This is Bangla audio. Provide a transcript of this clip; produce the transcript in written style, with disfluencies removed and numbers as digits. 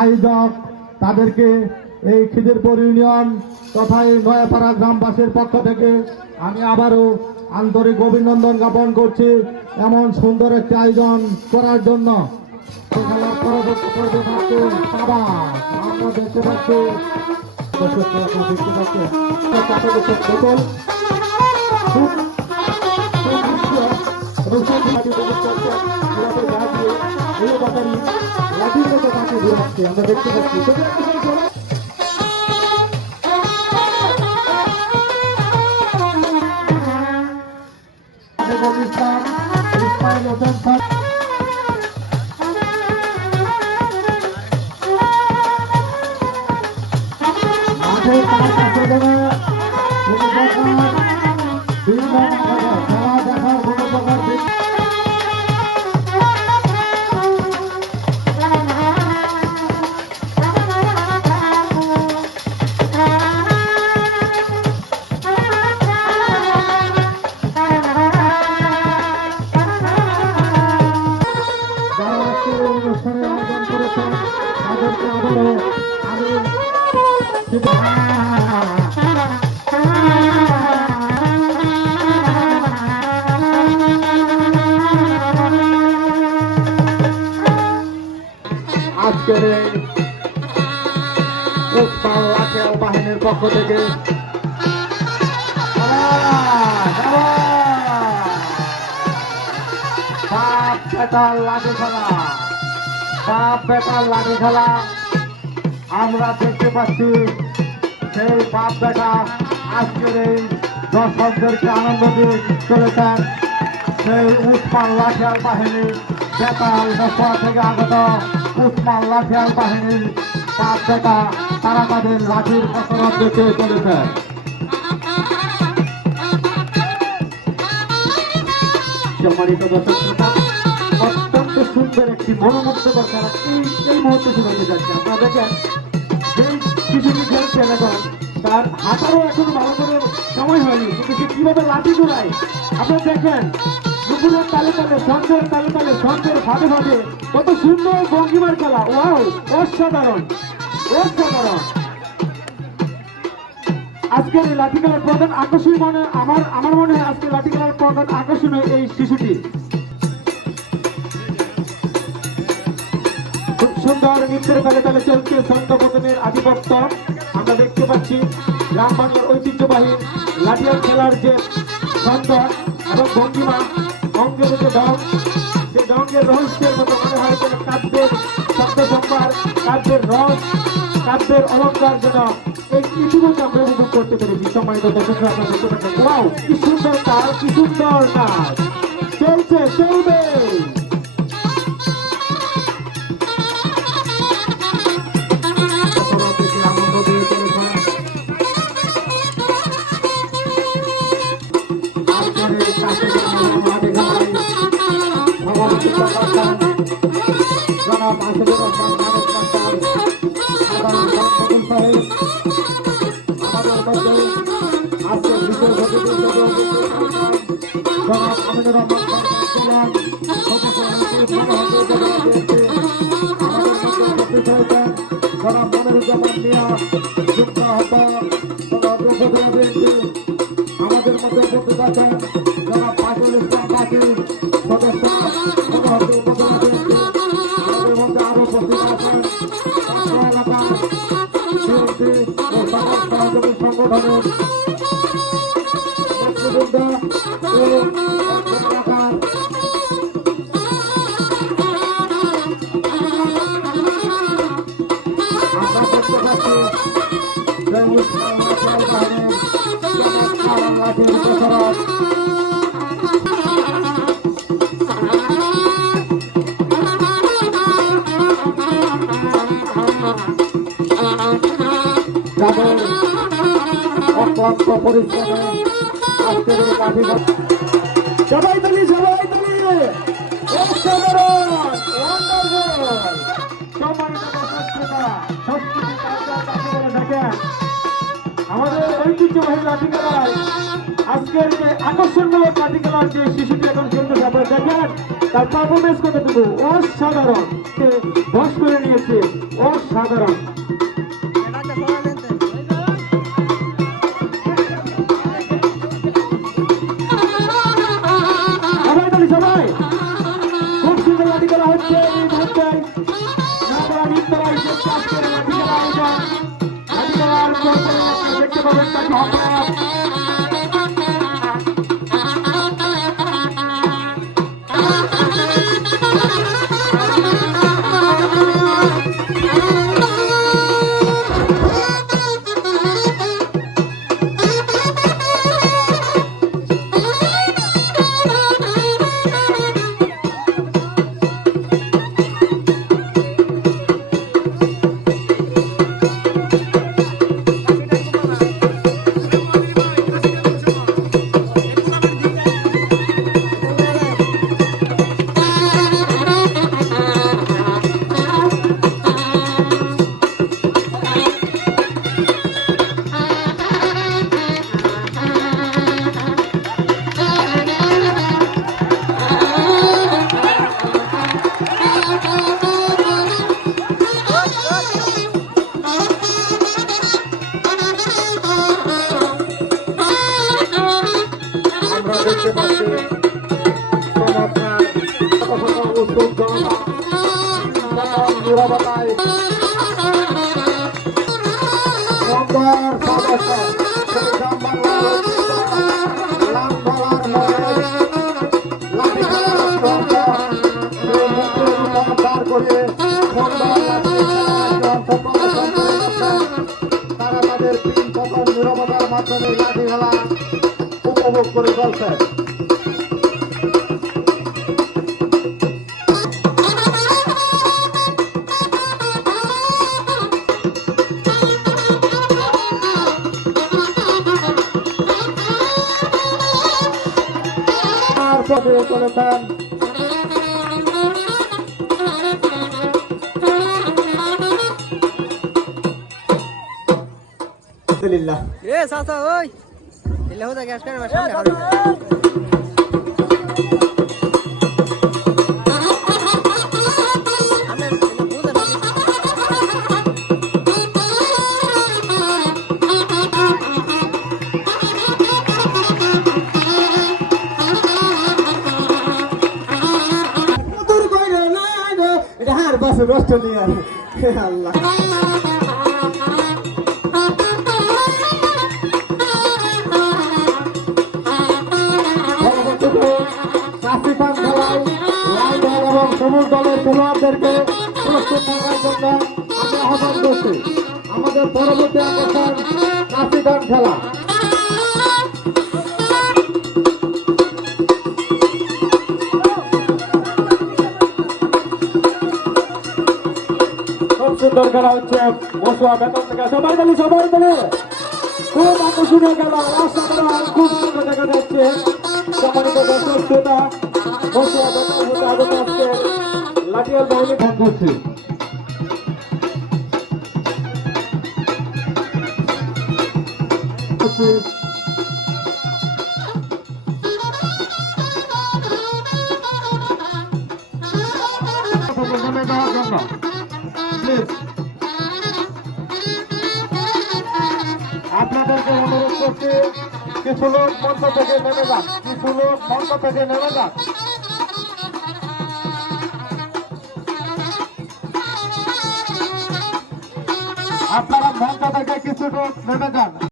আয়োজক তাদেরকে এই খিদিরপুর ইউনিয়ন তথা এই নয়াপাড়া গ্রামবাসীর পক্ষ থেকে আমি আবারও আন্তরিক অভিনন্দন জ্ঞাপন করছি এমন সুন্দর একটি আয়োজন করার জন্য। খেলার পরবর্তী পর্বে থাকছে আমরা দেখতে পাচ্ছি আমরা দেখতে পাচ্ছি আজকের বাহিনীর পক্ষ থেকে লাঠি খেলা আমরা দেখতে পাচ্ছি। সেই বাপ বেটা আজকের এই দর্শকদেরকে আনন্দ দিয়ে চলেছেন। সেই উসমান লাঠিয়াল বাহিনী বেতাল দশা থেকে আগত উসমান লাঠিয়াল বাহিনীর বাপ বেটা তারা তাদের লাঠির কসরত দেখে চলেছে। সম্মানিত দর্শক শ্রোতা, অত্যন্ত সুন্দর একটি মনোমুগ্ধকর খেলা এই মুহূর্তে শুরু হতে যাচ্ছে। আপনারা দেখেন যেই শিশুটি খেলছে এখন তার হাঁটারও এখন ভালো করে সময় হয়নি, কিন্তু সে কিভাবে লাঠি ঘুরায় আপনারা দেখেন। দুপুরের তালে তালে সন্ধ্যের তালে তালে সন্ধ্যের ভাবে ভাবে কত সুন্দর ভঙ্গিমার খেলা। ওয়াও, অসাধারণ অসাধারণ। আজকের এই লাঠি খেলার প্রধান আকর্ষণ আমার মনে হয় আজকে লাঠি খেলার প্রধান আকর্ষণ এই শিশুটি। খুব সুন্দর নৃত্যের তালে তালে চলছে ছন্দপতনের আধিপত্য আমরা দেখতে পাচ্ছি। গ্রাম বাংলার ঐতিহ্যবাহী লাঠিয়াল খেলার যে ছন্দ এবং ভঙ্গিমা, অঙ্গের যে ডং, সে ডঙ্গের রহস্যের মতো মনে হয় যেন কাব্যের শব্দ সম্ভার, কাব্যের রস, কাব্যের অলঙ্কার যেন এই ইতিমধ্যে আমরা উপভোগ করতে পেরেছি। সম্মানিত দর্শকরা আপনারা দেখতে পাচ্ছেন, ওয়াও কি সুন্দর কাজ, কি সুন্দর কাজ চলছে, চলবে। আমাদের মধ্যে উপস্থিত আছেন যারা পাঁচল ইসলাম পার্টি সদস্য, আমাদের মধ্যে আরো উপস্থিত আছেন এলাকা বিএনপি ও সমাজসহযোগী সংগঠনের নেতৃবৃন্দ ও এলাকার আমরা দেখতে পাচ্ছি যাদের অত্যন্ত পরিশ্রমে আজকের এই লাঠি সবাই মিলি আমাদের ঐতিহ্যবাহী লাঠি খেলায় আজকের যে আকর্ষণমূলক লাঠি খেলার যে শিশুটি এখন খেলতে যাবে দেখেন তার পারফরমেন্স কতটুকু অসাধারণ। ম্যাচকে বশ করে নিয়েছে, অসাধারণ। সবাই তালি, সবাই খুব সুন্দর লাঠি খেলা হচ্ছে এই মুহূর্তে। লাঠি খেলার আয়োজন, লাঠি খেলার দেখতে পাবেন তাকে হঠাৎ দেখতে পাচ্ছি চমৎকার উৎসব জনতা নিরবতায় তারা তাদের নিরবতার মাধ্যমে লাঠি খেলা উপভোগ করে চলছে। চলেছেন অস্ট্রেলিয়ার আল্লাহ এবং সবুজ দলের খেলোয়াড়দেরকে প্রস্তুত থাকার জন্য আমরা আহ্বান করছি। আমাদের পরবর্তী আকর্ষণ কাশি গান খেলা। সুন্দর খেলা হচ্ছে মশুয়া বেতন থেকে। সবাই বলি, সবাই বলে খুব আকর্ষণীয় খেলা, অসাধারণ, খুব সুন্দর দেখা যাচ্ছে। সম্মানিত দর্শক শ্রোতা, মশুয়া বেতন হতে আগত আজকে লাঠিয়াল বাহিনী ভাগ করছে। আপনাদেরকে অনুরোধ করছি, কিছু লোক মঞ্চ থেকে নেমে যান, কিছু লোক মঞ্চ থেকে নেমে যান। আপনারা মঞ্চ থেকে কিছু লোক নেমে যান।